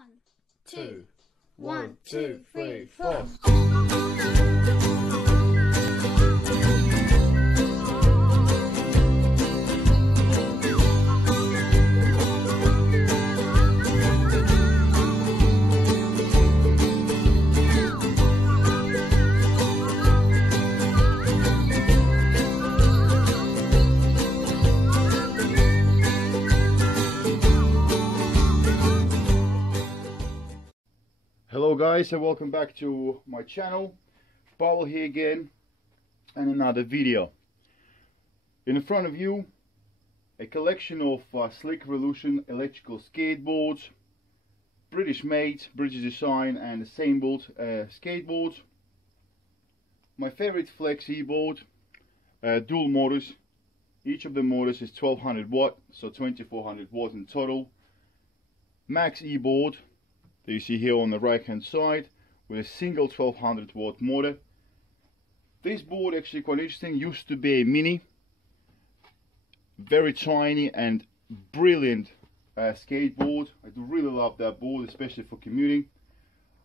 One, two, 1, 2, 3, 4. Hello guys, and welcome back to my channel. Paul here again, and another video. In front of you, a collection of Slick Revolution electrical skateboards, British made, British design and assembled skateboards. My favorite Flex e-board, dual motors. Each of the motors is 1200 watt, so 2400 watts in total. Max e-board that you see here on the right hand side, with a single 1200 watt motor. This board actually quite interesting, used to be a mini, very tiny and brilliant skateboard. I do really love that board, especially for commuting.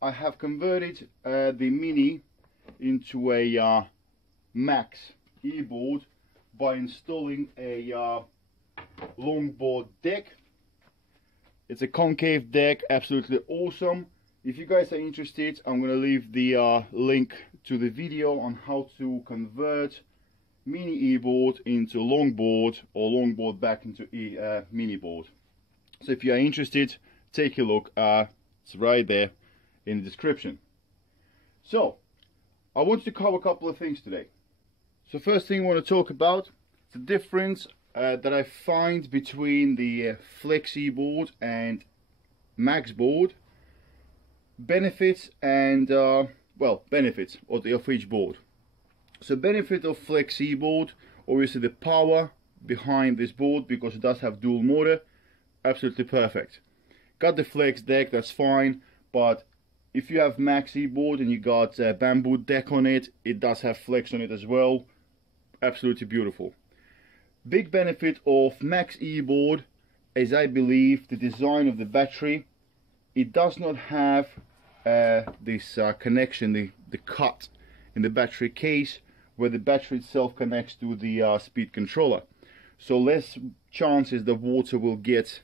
I have converted the mini into a Max e-board by installing a longboard deck. It's a concave deck, absolutely awesome. If you guys are interested, I'm going to leave the link to the video on how to convert mini e-board into longboard, or longboard back into mini board. So if you are interested, take a look. It's right there in the description. So I want to cover a couple of things today. So first thing I want to talk about the difference that I find between the Flex e-board and Max board, benefits and well, benefits of each board. So benefit of Flex e-board, obviously the power behind this board, because it does have dual motor, absolutely perfect. Got the Flex deck, that's fine, but if you have Max e-board and you got a bamboo deck on it, it does have Flex on it as well, absolutely beautiful. Big benefit of Max e-board is, I believe, the design of the battery. It does not have this connection, the cut in the battery case where the battery itself connects to the speed controller. So less chances the water will get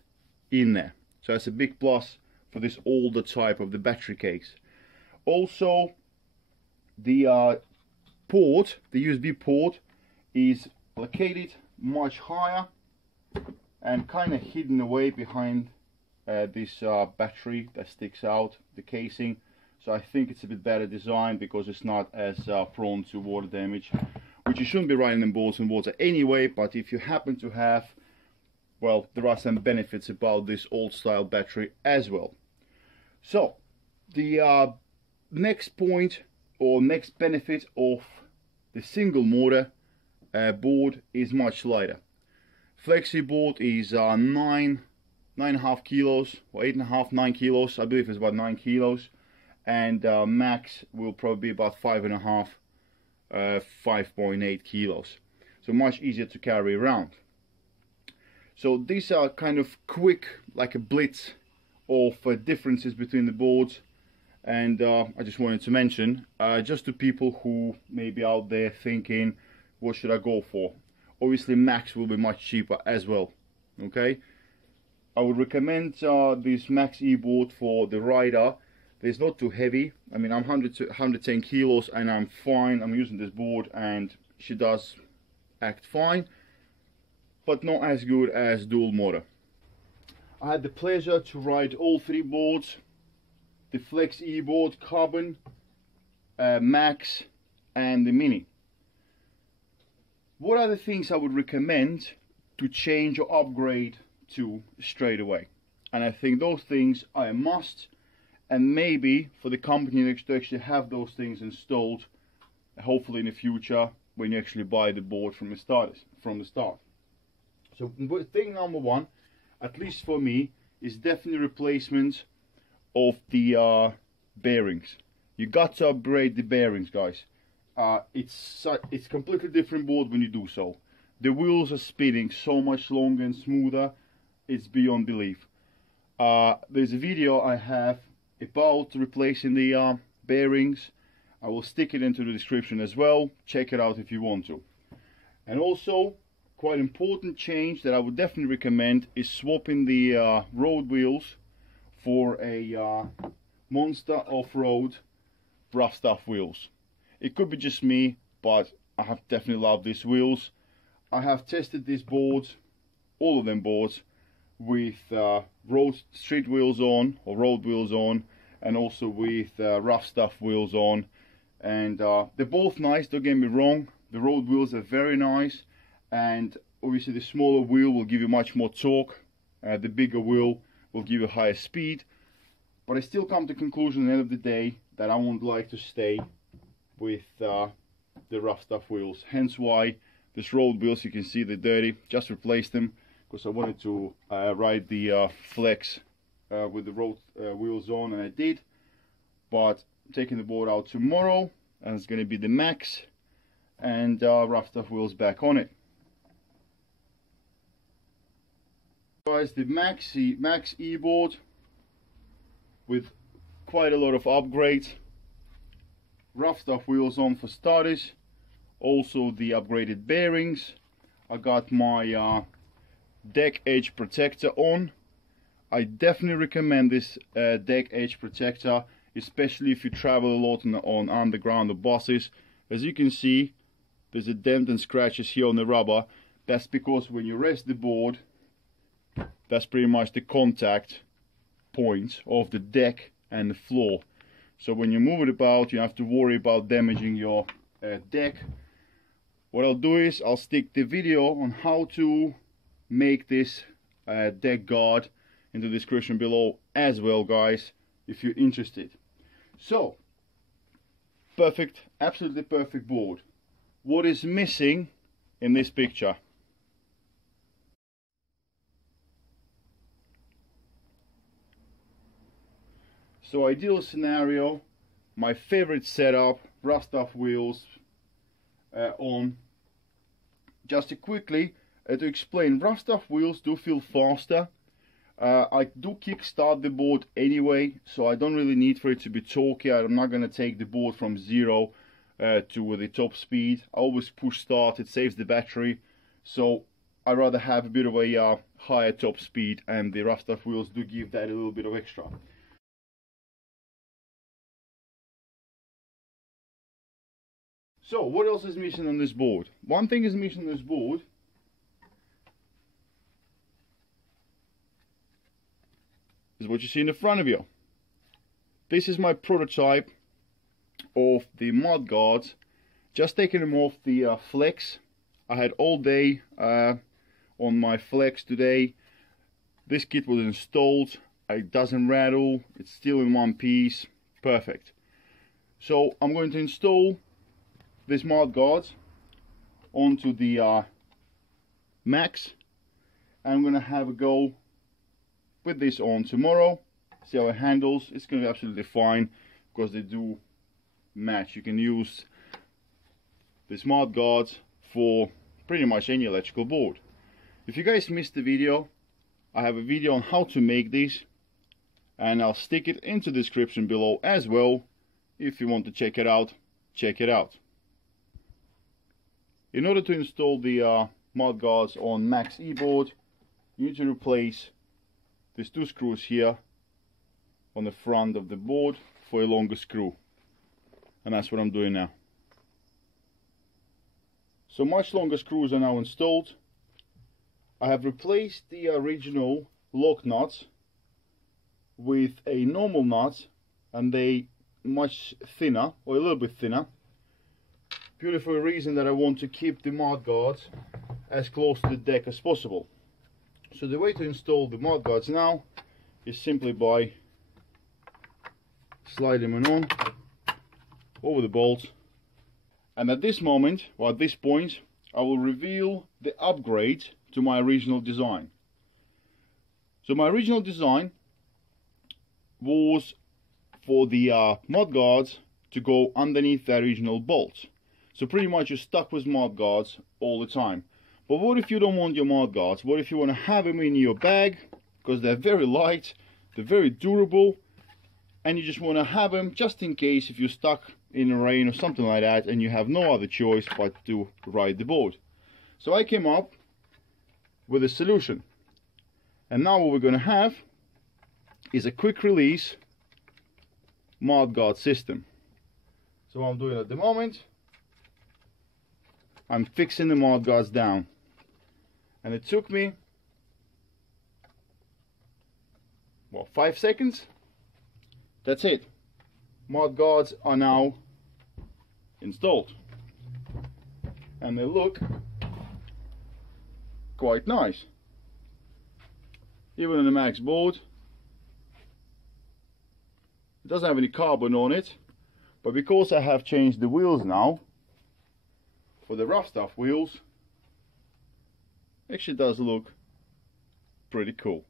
in there. So that's a big plus for this older type of the battery case. Also, the port, the USB port, is located much higher and kind of hidden away behind this battery that sticks out the casing. So I think it's a bit better design, because it's not as prone to water damage, which you shouldn't be riding in boards in water anyway. But if you happen to have, well, there are some benefits about this old style battery as well. So the next point, or next benefit of the single motor board, is much lighter. Flexi board is 9.5 kilos, or 8.5, 9 kilos. I believe it's about 9 kilos, and Max will probably be about 5.5, 5.8 kilos. So much easier to carry around. So these are kind of quick, like a blitz of differences between the boards, and I just wanted to mention, just to people who may be out there thinking, what should I go for? Obviously Max will be much cheaper as well. Okay, I would recommend this Max e-board for the rider. It's not too heavy. I mean, I'm 110 kilos and I'm fine. I'm using this board and she does act fine, but not as good as dual motor. I had the pleasure to ride all three boards, the Flex e-board, Carbon, Max and the Mini. What are the things I would recommend to change or upgrade to straight away? And I think those things are a must, and maybe for the company to actually have those things installed, hopefully in the future, when you actually buy the board from the start. So thing number one, at least for me, is definitely replacement of the bearings. You got to upgrade the bearings, guys. It's completely different board when you do so. The wheels are spinning so much longer and smoother, it's beyond belief. There's a video I have about replacing the bearings. I will stick it into the description as well. Check it out if you want to. And also, quite important change that I would definitely recommend is swapping the road wheels for a Monster off-road rough stuff wheels. It could be just me, but I have definitely loved these wheels. I have tested these boards, all of them boards, with road street wheels on, or road wheels on, and also with rough stuff wheels on. And they're both nice, don't get me wrong. The road wheels are very nice, and obviously the smaller wheel will give you much more torque. The bigger wheel will give you higher speed. But I still come to the conclusion at the end of the day that I would like to stay with the rough stuff wheels. Hence why this road wheels, you can see they're dirty. Just replaced them because I wanted to ride the flex with the road wheels on, and I did. But I'm taking the board out tomorrow, and it's going to be the Max and rough stuff wheels back on it. Guys, the Max E board with quite a lot of upgrades. Rough stuff wheels on for starters, also the upgraded bearings. I got my deck edge protector on. I definitely recommend this deck edge protector, especially if you travel a lot on underground or buses. As you can see, there's a dent and scratches here on the rubber. That's because when you rest the board, that's pretty much the contact point of the deck and the floor. So when you move it about, you have to worry about damaging your deck. What I'll do is I'll stick the video on how to make this deck guard in the description below as well, guys, if you're interested. So, perfect, absolutely perfect board. What is missing in this picture? So ideal scenario, my favorite setup, rough stuff wheels on. Just to quickly to explain, rough stuff wheels do feel faster. I do kickstart the board anyway, so I don't really need for it to be torquey. I'm not going to take the board from 0 to the top speed. I always push start, it saves the battery. So I'd rather have a bit of a higher top speed, and the rough stuff wheels do give that a little bit of extra. So, what else is missing on this board? One thing is missing on this board is what you see in the front of you. This is my prototype of the mudguards. Just taking them off the flex. I had all day on my flex today. This kit was installed. It doesn't rattle. It's still in one piece. Perfect. So, I'm going to install this mudguards onto the Max. I'm gonna have a go with this on tomorrow, see how it handles. It's gonna be absolutely fine because they do match. You can use this mudguards for pretty much any electrical board. If you guys missed the video, I have a video on how to make these, and I'll stick it into the description below as well. If you want to check it out, check it out. In order to install the mudguards on Max E board, you need to replace these 2 screws here on the front of the board for a longer screw, and that's what I'm doing now. So much longer screws are now installed. I have replaced the original lock nuts with a normal nut, and they much thinner, or a little bit thinner, purely for a reason that I want to keep the mudguards as close to the deck as possible. So the way to install the mudguards now is simply by sliding them on over the bolts. And at this moment, or at this point, I will reveal the upgrade to my original design. So my original design was for the mudguards to go underneath the original bolts. So pretty much you're stuck with mudguards all the time. But what if you don't want your mudguards? What if you want to have them in your bag because they're very light They're very durable, and you just want to have them just in case if you're stuck in the rain or something like that and you have no other choice but to ride the board. So I came up with a solution, and now what we're going to have is a quick release mudguard system. So what I'm doing at the moment, I'm fixing the mudguards down, and it took me, well, 5 seconds. That's it. Mudguards are now installed, and they look quite nice. Even on the Max board, it doesn't have any carbon on it, but because I have changed the wheels now for the rough stuff wheels, actually does look pretty cool.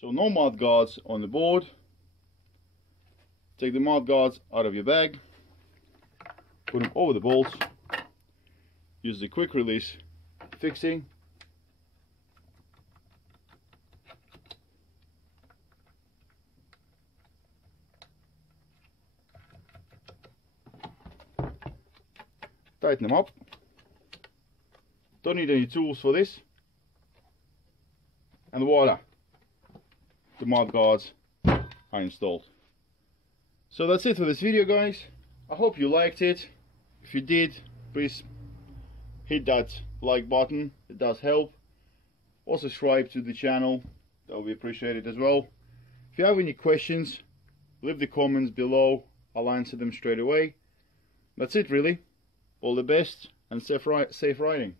So no mud guards on the board. Take the mud guards out of your bag, put them over the bolts, use the quick release fixing, tighten them up. Don't need any tools for this, and voila, the mud guards are installed. So that's it for this video, guys. I hope you liked it. If you did, please hit that like button, it does help. Also subscribe to the channel, that will be appreciated as well. If you have any questions, leave the comments below, I'll answer them straight away. That's it really. All the best and safe riding.